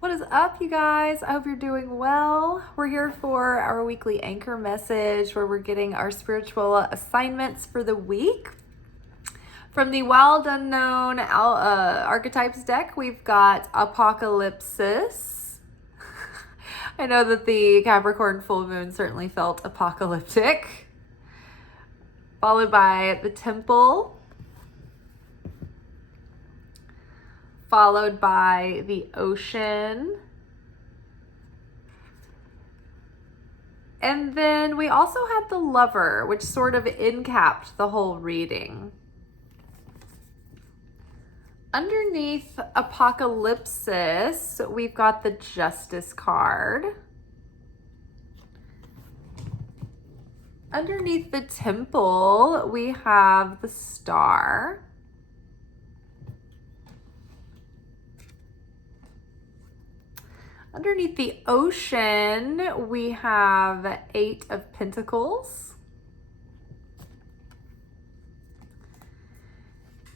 What is up, you guys? I hope you're doing well. We're here for our weekly anchor message where we're getting our spiritual assignments for the week. From the Wild Unknown Archetypes deck, we've got Apocalypsis. I know that the Capricorn Full Moon certainly felt apocalyptic. Followed by the Temple. Followed by the Ocean. And then we also had the Lover, which sort of encapped the whole reading. Underneath Apocalypsis, we've got the Justice card. Underneath the Temple, we have the Star. Underneath the Ocean, we have 8 of Pentacles.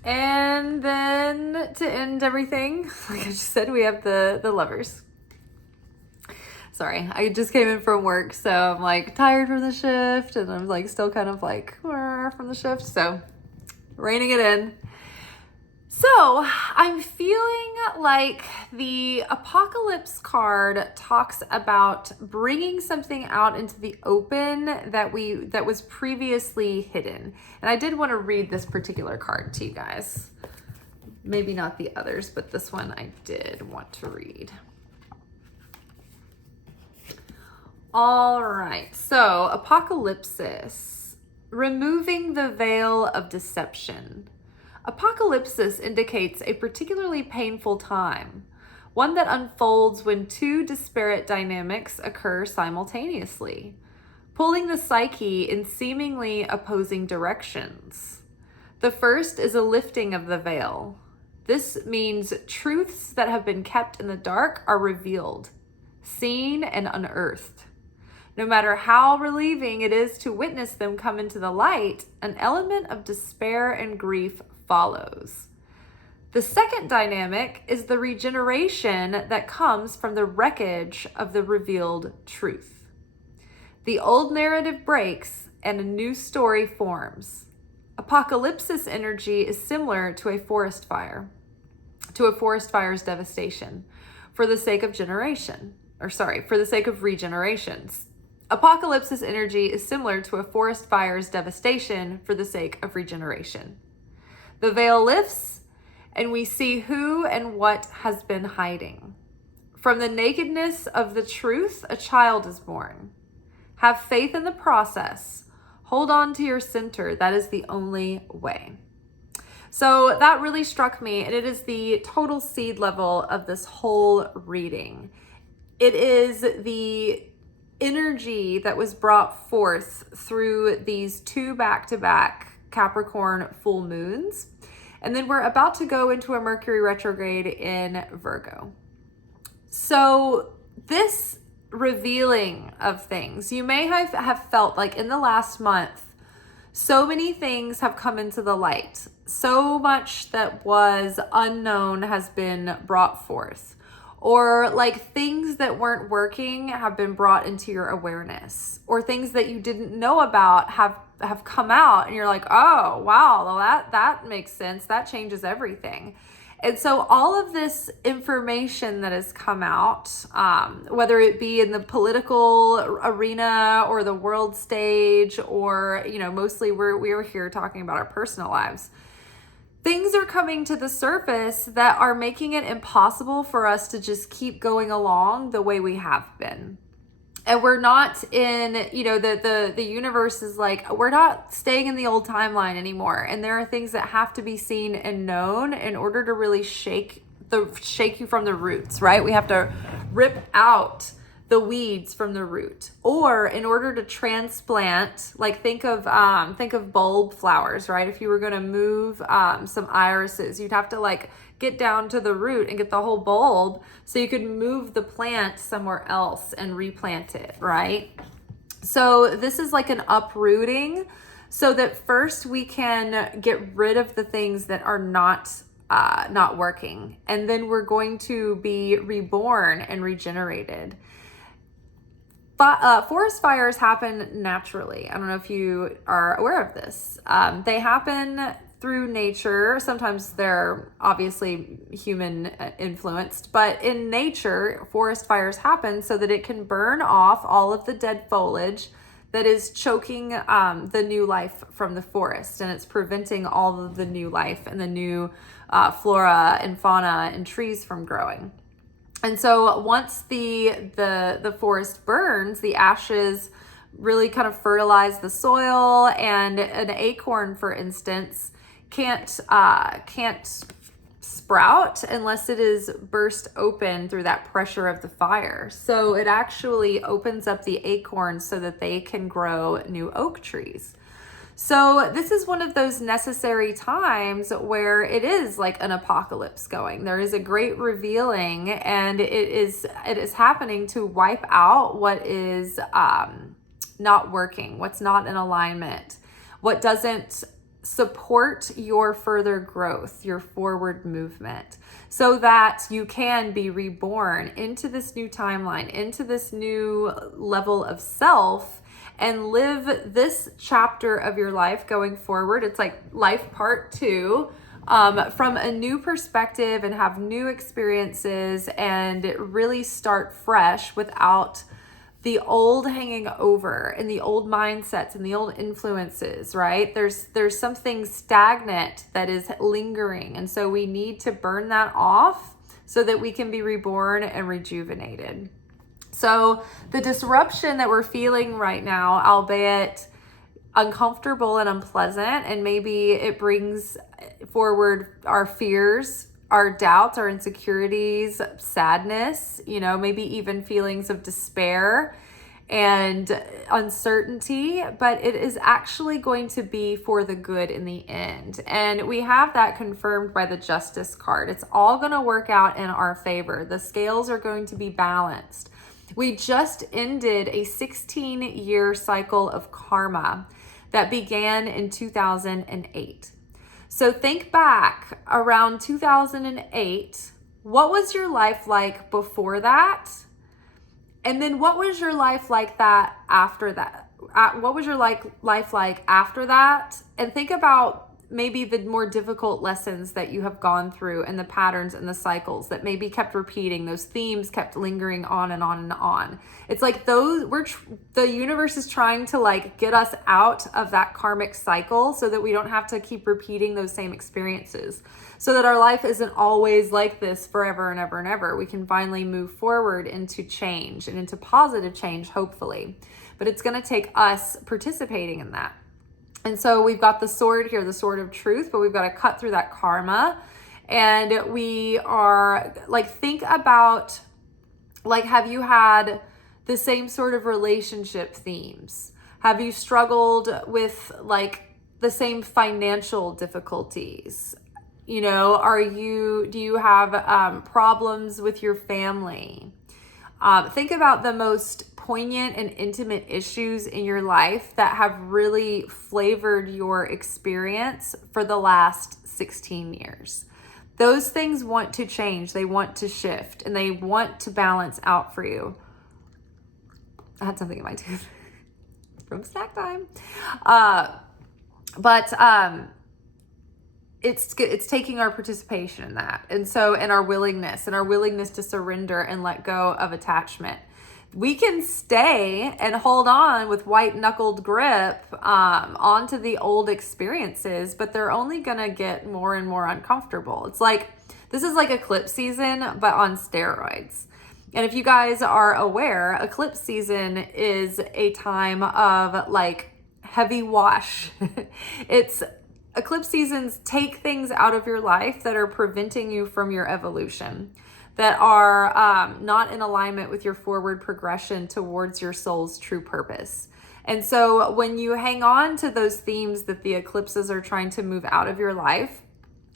And then to end everything, like I just said, we have the Lovers. Sorry, I just came in from work, so I'm like tired from the shift, and I'm like still kind of like from the shift, so reining it in. So I'm feeling like the Apocalypse card talks about bringing something out into the open that was previously hidden. And I did want to read this particular card to you guys. Maybe not the others, but this one I did want to read. All right, so Apocalypsis, removing the veil of deception. Apocalypsis indicates a particularly painful time, one that unfolds when 2 disparate dynamics occur simultaneously, pulling the psyche in seemingly opposing directions. The first is a lifting of the veil. This means truths that have been kept in the dark are revealed, seen, and unearthed. No matter how relieving it is to witness them come into the light, an element of despair and grief follows. The second dynamic is the regeneration that comes from the wreckage of the revealed truth. The old narrative breaks and a new story forms. Apocalypsis energy is similar to a forest fire's devastation for the sake of regeneration. Apocalypsis energy is similar to a forest fire's devastation for the sake of regeneration. The veil lifts, and we see who and what has been hiding. From the nakedness of the truth, a child is born. Have faith in the process. Hold on to your center. That is the only way. So that really struck me, and it is the total seed level of this whole reading. It is the energy that was brought forth through these 2 back-to-back Capricorn full moons. And then we're about to go into a Mercury retrograde in Virgo. So this revealing of things, you may have felt like in the last month, so many things have come into the light. So much that was unknown has been brought forth. Or like things that weren't working have been brought into your awareness, or things that you didn't know about have come out, and you're like, oh, wow, well, that makes sense. That changes everything. And so all of this information that has come out, whether it be in the political arena or the world stage, or, mostly we were here talking about our personal lives, things are coming to the surface that are making it impossible for us to just keep going along the way we have been. And we're not in, the universe is like, we're not staying in the old timeline anymore. And there are things that have to be seen and known in order to really shake you from the roots, right? We have to rip out the weeds from the root, or in order to transplant, like think of bulb flowers, right? If you were going to move some irises, you'd have to like get down to the root and get the whole bulb so you could move the plant somewhere else and replant it, right? So this is like an uprooting so that first we can get rid of the things that are not not working. And then we're going to be reborn and regenerated. Forest fires happen naturally. I don't know if you are aware of this. They happen through nature. Sometimes they're obviously human influenced, but in nature, forest fires happen so that it can burn off all of the dead foliage that is choking the new life from the forest, and it's preventing all of the new life and the new flora and fauna and trees from growing. And so once the forest burns, the ashes really kind of fertilize the soil, and an acorn, for instance, can't sprout unless it is burst open through that pressure of the fire. So it actually opens up the acorns so that they can grow new oak trees. So this is one of those necessary times where it is like an apocalypse going. There is a great revealing, and it is happening to wipe out what is not working, what's not in alignment, what doesn't support your further growth, your forward movement, so that you can be reborn into this new timeline, into this new level of self, and live this chapter of your life going forward. It's like life part 2, from a new perspective, and have new experiences and really start fresh without the old hanging over and the old mindsets and the old influences, right? There's something stagnant that is lingering. And so we need to burn that off so that we can be reborn and rejuvenated. So the disruption that we're feeling right now, albeit uncomfortable and unpleasant, and maybe it brings forward our fears, our doubts, our insecurities, sadness, maybe even feelings of despair and uncertainty, but it is actually going to be for the good in the end. And we have that confirmed by the Justice card. It's all going to work out in our favor. The scales are going to be balanced. We just ended a 16-year cycle of karma that began in 2008. So think back around 2008, what was your life like before that? And then what was your life like that after that? What was your life like after that? And think about maybe the more difficult lessons that you have gone through, and the patterns and the cycles that maybe kept repeating. Those themes kept lingering on and on and on. It's like the universe is trying to like get us out of that karmic cycle so that we don't have to keep repeating those same experiences, so that our life isn't always like this forever and ever and ever. We can finally move forward into change and into positive change, hopefully. But it's going to take us participating in that. And so we've got the sword here, the sword of truth, but we've got to cut through that karma. And we are like, think about, like, have you had the same sort of relationship themes? Have you struggled with like the same financial difficulties? Do you have problems with your family? Think about the most poignant and intimate issues in your life that have really flavored your experience for the last 16 years. Those things want to change, they want to shift, and they want to balance out for you. I had something in my tooth from snack time. But it's taking our participation in that. And our willingness to surrender and let go of attachment. We can stay and hold on with white-knuckled grip onto the old experiences, but they're only going to get more and more uncomfortable. It's like, this is like eclipse season, but on steroids. And if you guys are aware, eclipse season is a time of like heavy wash. Eclipse seasons take things out of your life that are preventing you from your evolution, that are not in alignment with your forward progression towards your soul's true purpose. And so when you hang on to those themes that the eclipses are trying to move out of your life,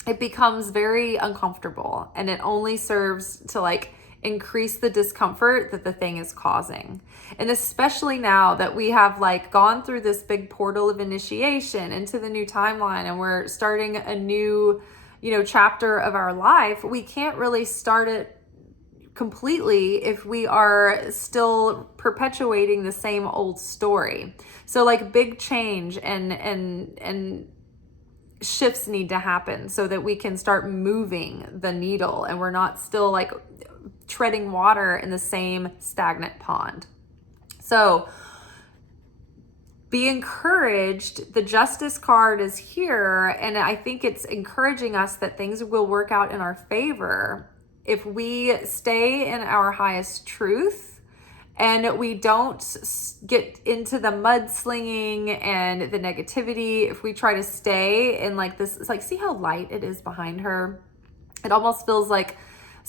it becomes very uncomfortable, and it only serves to like increase the discomfort that the thing is causing. And especially now that we have like gone through this big portal of initiation into the new timeline, and we're starting a new chapter of our life, we can't really start it completely if we are still perpetuating the same old story. So like big change and shifts need to happen so that we can start moving the needle and we're not still like treading water in the same stagnant pond. So be encouraged. The Justice card is here, and I think it's encouraging us that things will work out in our favor if we stay in our highest truth and we don't get into the mudslinging and the negativity. If we try to stay in like this, it's like, see how light it is behind her? It almost feels like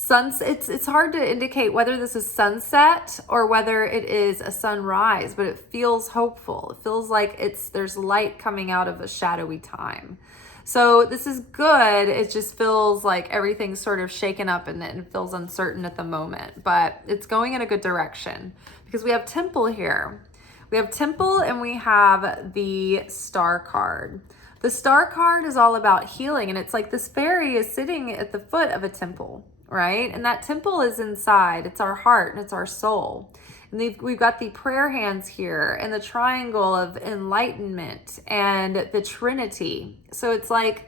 it's hard to indicate whether this is sunset or whether it is a sunrise, but it feels hopeful. It feels like there's light coming out of a shadowy time. So this is good. It just feels like everything's sort of shaken up and it feels uncertain at the moment, but it's going in a good direction because we have Temple here. We have Temple and we have the Star card. The Star card is all about healing, and it's like this fairy is sitting at the foot of a temple, right? And that temple is inside. It's our heart and it's our soul. And we've got the prayer hands here and the triangle of enlightenment and the Trinity. So it's like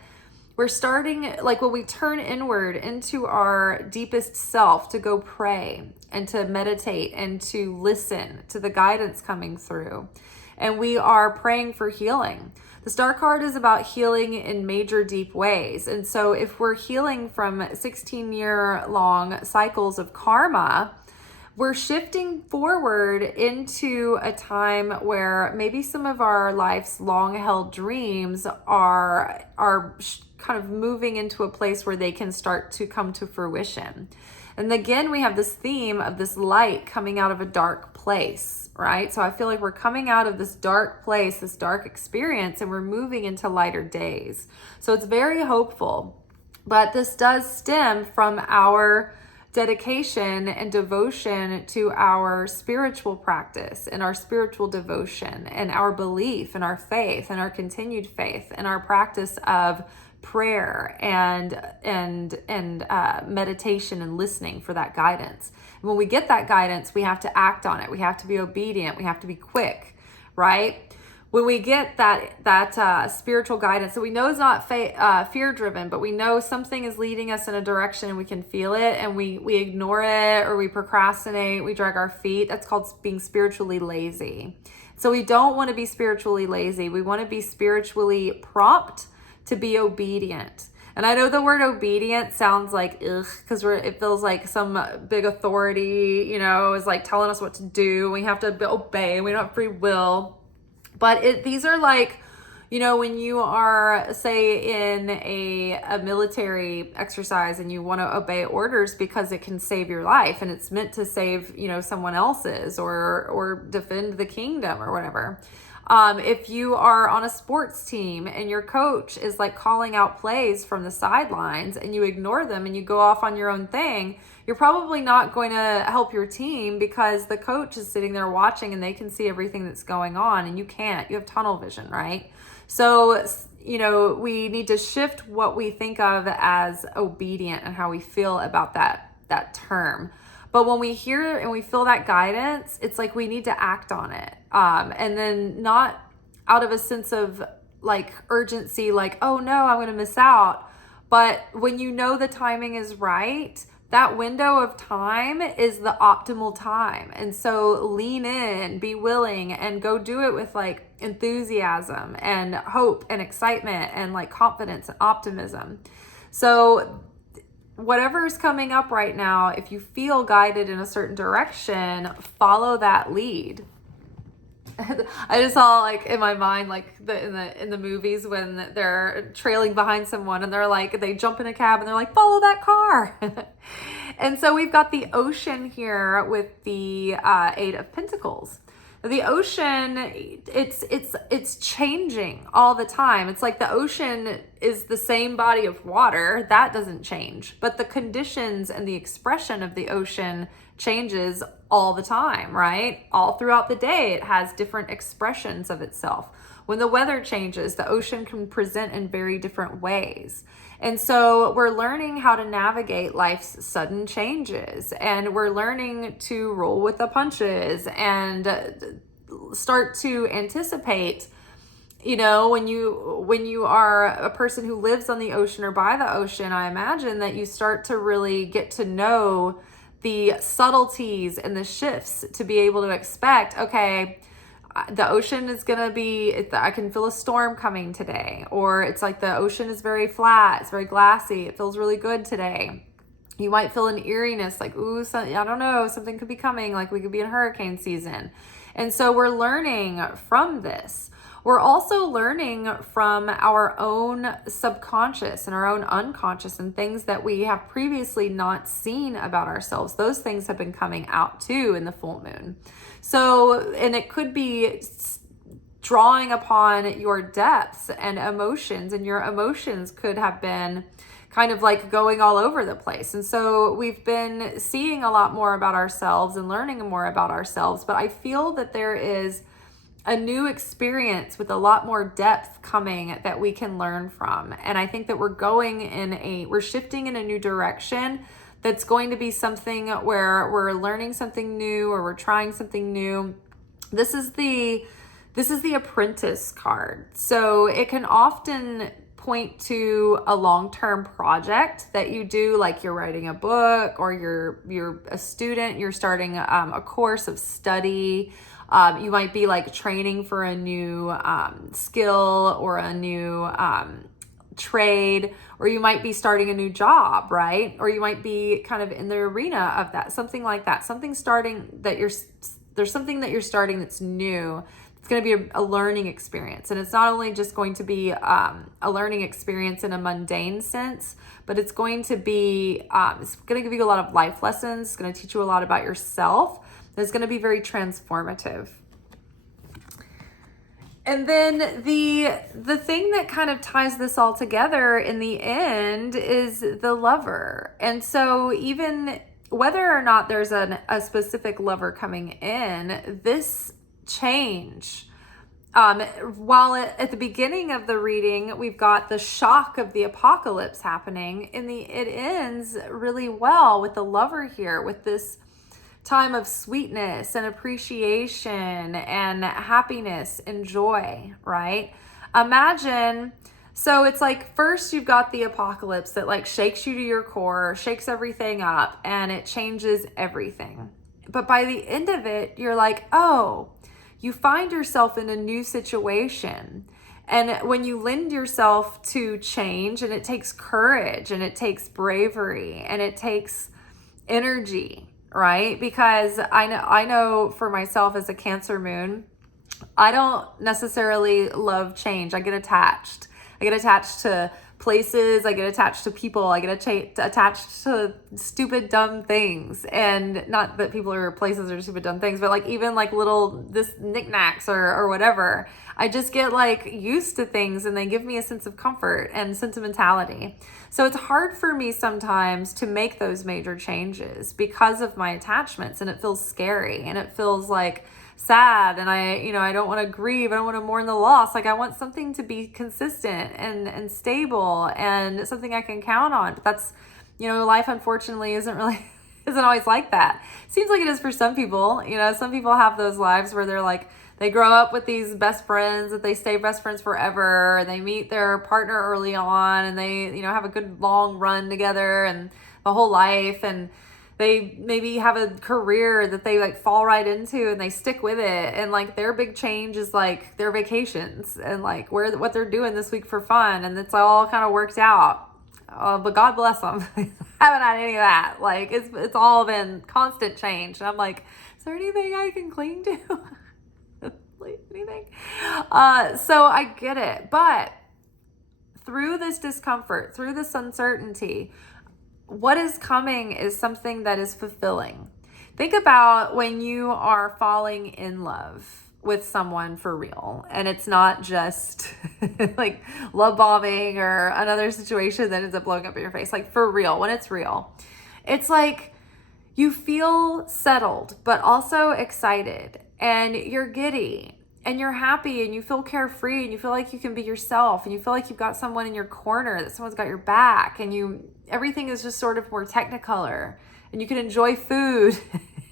we're starting, like when we turn inward into our deepest self to go pray and to meditate and to listen to the guidance coming through. And we are praying for healing. The Star card is about healing in major deep ways. And so if we're healing from 16-year-long cycles of karma, we're shifting forward into a time where maybe some of our life's long-held dreams are kind of moving into a place where they can start to come to fruition. And again, we have this theme of this light coming out of a dark place, right? So I feel like we're coming out of this dark place, this dark experience, and we're moving into lighter days. So it's very hopeful. But this does stem from our dedication and devotion to our spiritual practice and our spiritual devotion and our belief and our faith and our continued faith and our practice of prayer and meditation and listening for that guidance. And when we get that guidance, we have to act on it. We have to be obedient. We have to be quick, right? When we get that spiritual guidance that we know is not fear driven, but we know something is leading us in a direction and we can feel it, and we ignore it or we procrastinate, we drag our feet. That's called being spiritually lazy. So we don't want to be spiritually lazy. We want to be spiritually prompt to be obedient. And I know the word obedient sounds like ugh, because it feels like some big authority, is like telling us what to do. We have to obey. We don't have free will. But these are like, when you are, say, in a military exercise and you want to obey orders because it can save your life and it's meant to save, someone else's or defend the kingdom or whatever. If you are on a sports team and your coach is like calling out plays from the sidelines and you ignore them and you go off on your own thing, you're probably not going to help your team because the coach is sitting there watching and they can see everything that's going on and you can't. You have tunnel vision, right? So, we need to shift what we think of as obedient and how we feel about that term. But when we hear and we feel that guidance, it's like we need to act on it. And then not out of a sense of like urgency, like, oh no, I'm going to miss out. But when the timing is right, that window of time is the optimal time. And so lean in, be willing, and go do it with like enthusiasm and hope and excitement and like confidence and optimism. So whatever is coming up right now, if you feel guided in a certain direction, follow that lead. I just saw like in my mind, like in the movies when they're trailing behind someone and they're like, they jump in a cab and they're like, follow that car. And so we've got the Ocean here with the Eight of Pentacles. The ocean, it's changing all the time. It's like the ocean is the same body of water. That doesn't change. But the conditions and the expression of the ocean changes all the time, right? All throughout the day, it has different expressions of itself. When the weather changes, the ocean can present in very different ways. And so we're learning how to navigate life's sudden changes, and we're learning to roll with the punches and start to anticipate, you know, when you are a person who lives on the ocean or by the ocean, I imagine that you start to really get to know the subtleties and the shifts to be able to expect, okay, the ocean is going to be, I can feel a storm coming today, or it's like the ocean is very flat, it's very glassy, it feels really good today. You might feel an eeriness, like, ooh, I don't know, something could be coming, like we could be in hurricane season. And so we're learning from this. We're also learning from our own subconscious and our own unconscious and things that we have previously not seen about ourselves. Those things have been coming out too in the full moon. So, and it could be drawing upon your depths and emotions, and your emotions could have been kind of like going all over the place. And so we've been seeing a lot more about ourselves and learning more about ourselves, but I feel that there is a new experience with a lot more depth coming that we can learn from. And I think that we're shifting in a new direction that's going to be something where we're learning something new, or we're trying something new. This is the Apprentice card. So it can often point to a long-term project that you do, like you're writing a book, or you're a student, you're starting a course of study. You might be like training for a new skill or a new trade, or you might be starting a new job, right? Or you might be kind of in the arena of that, something like that. There's something that you're starting that's new. It's going to be a learning experience. And it's not only just going to be a learning experience in a mundane sense, but it's going to be, it's going to give you a lot of life lessons. It's going to teach you a lot about yourself. It's going to be very transformative. And then the thing that kind of ties this all together in the end is the Lover. And so even whether or not there's a specific lover coming in, this change, while at the beginning of the reading, we've got the shock of the apocalypse happening, it ends really well with the Lover here, with this time of sweetness and appreciation and happiness and joy, right? Imagine, so it's like first you've got the apocalypse that like shakes you to your core, shakes everything up, and it changes everything. But by the end of it, you're like, oh, you find yourself in a new situation. And when you lend yourself to change, and it takes courage, and it takes bravery, and it takes energy, right? Because I know for myself as a Cancer moon, I don't necessarily love change. I get attached. I get attached to places. I get attached to people. I get attached to stupid, dumb things. And not that people or places are stupid, dumb things, but like even like little knickknacks or whatever. I just get like used to things, and they give me a sense of comfort and sentimentality. So it's hard for me sometimes to make those major changes because of my attachments, and it feels scary, and it feels like sad, and I don't want to grieve, I don't want to mourn the loss. Like I want something to be consistent and stable and something I can count on. But that's, life unfortunately isn't always like that. Seems like it is for some people. Some people have those lives where they're like, they grow up with these best friends that they stay best friends forever. They meet their partner early on, and they, have a good long run together and the whole life. And they maybe have a career that they like fall right into, and they stick with it. And like their big change is like their vacations and like what they're doing this week for fun. And it's all kind of worked out. But God bless them. I haven't had any of that. Like it's all been constant change. And I'm like, is there anything I can cling to? Anything? So I get it. But through this discomfort, through this uncertainty, what is coming is something that is fulfilling. Think about when you are falling in love with someone for real, and it's not just like love bombing or another situation that ends up blowing up in your face. Like for real, when it's real, it's like you feel settled, but also excited, and you're giddy, and you're happy, and you feel carefree, and you feel like you can be yourself, and you feel like you've got someone in your corner, that someone's got your back, and everything is just sort of more technicolor, and you can enjoy food.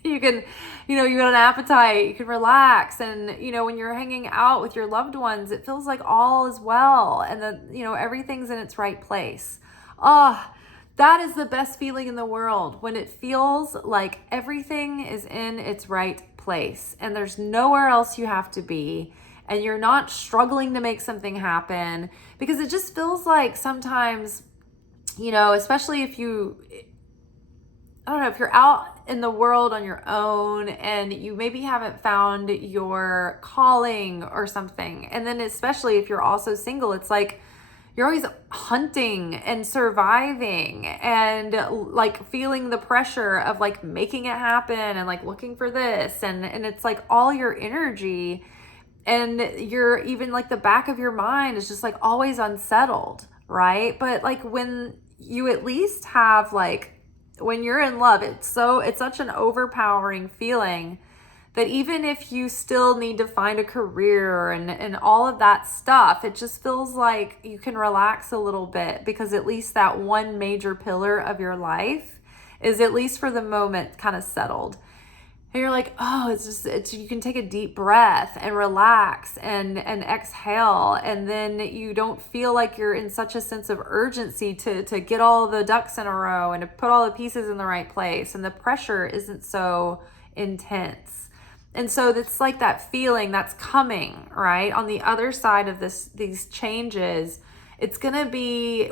You can, you got an appetite, you can relax. And, when you're hanging out with your loved ones, it feels like all is well, and everything's in its right place. That is the best feeling in the world, when it feels like everything is in its right place and there's nowhere else you have to be, and you're not struggling to make something happen, because it just feels like sometimes, especially if if you're out in the world on your own and you maybe haven't found your calling or something. And then especially if you're also single, it's like you're always hunting and surviving and like feeling the pressure of like making it happen and like looking for this. And it's like all your energy, and you're even like the back of your mind is just like always unsettled, right? But like when you at least have when you're in love, it's such an overpowering feeling that even if you still need to find a career and all of that stuff, it just feels like you can relax a little bit, because at least that one major pillar of your life is, at least for the moment, kind of settled. And you're like, you can take a deep breath and relax and exhale. And then you don't feel like you're in such a sense of urgency to get all the ducks in a row and to put all the pieces in the right place. And the pressure isn't so intense. And so it's like that feeling that's coming, right? On the other side of these changes, we're going to be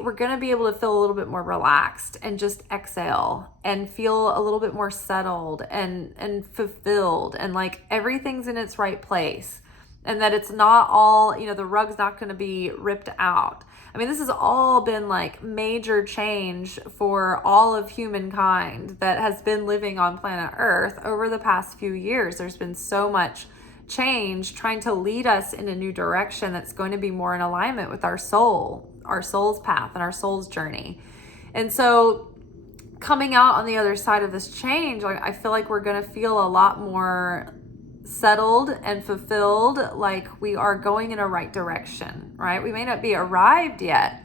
able to feel a little bit more relaxed and just exhale and feel a little bit more settled and fulfilled, and like everything's in its right place, and that it's not all, the rug's not going to be ripped out. I mean, this has all been like major change for all of humankind that has been living on planet Earth over the past few years. There's been so much change trying to lead us in a new direction that's going to be more in alignment with our soul's path and our soul's journey. And so coming out on the other side of this change, I feel like we're going to feel a lot more settled and fulfilled, like we are going in a right direction, right? We may not be arrived yet,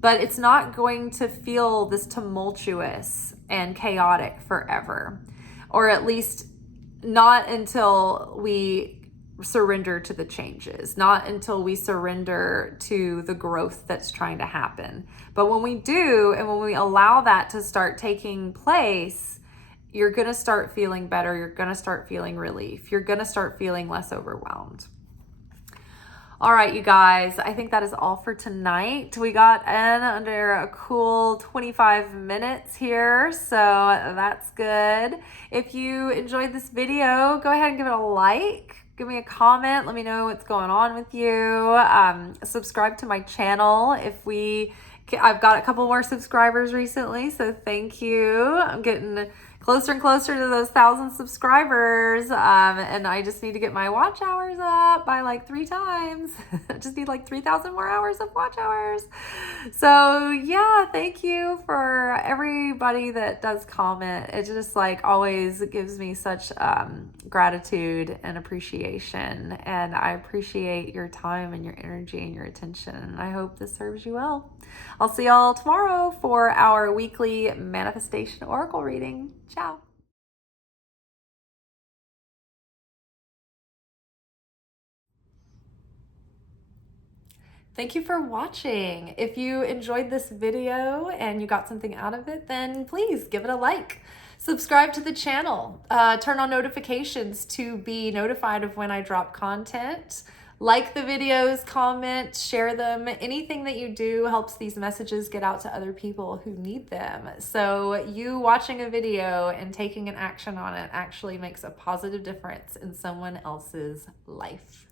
but it's not going to feel this tumultuous and chaotic forever, or at least not until we surrender to the changes, not until we surrender to the growth that's trying to happen. But when we do, and when we allow that to start taking place, you're going to start feeling better. You're going to start feeling relief. You're going to start feeling less overwhelmed. All right, you guys, I think that is all for tonight. We got in under a cool 25 minutes here, so that's good. If you enjoyed this video, go ahead and give it a like. Give me a comment. Let me know what's going on with you. Subscribe to my channel. I've got a couple more subscribers recently, so thank you. I'm getting closer and closer to those 1,000 subscribers, and I just need to get my watch hours up by like 3 times. I just need like 3,000 more hours of watch hours. So yeah, thank you for everybody that does comment. It just like always gives me such gratitude and appreciation, and I appreciate your time and your energy and your attention, and I hope this serves you well. I'll see y'all tomorrow for our weekly manifestation oracle reading. Ciao. Thank you for watching. If you enjoyed this video and you got something out of it, then please give it a like. Subscribe to the channel. Turn on notifications to be notified of when I drop content. Like the videos, comment, share them. Anything that you do helps these messages get out to other people who need them. So you watching a video and taking an action on it actually makes a positive difference in someone else's life.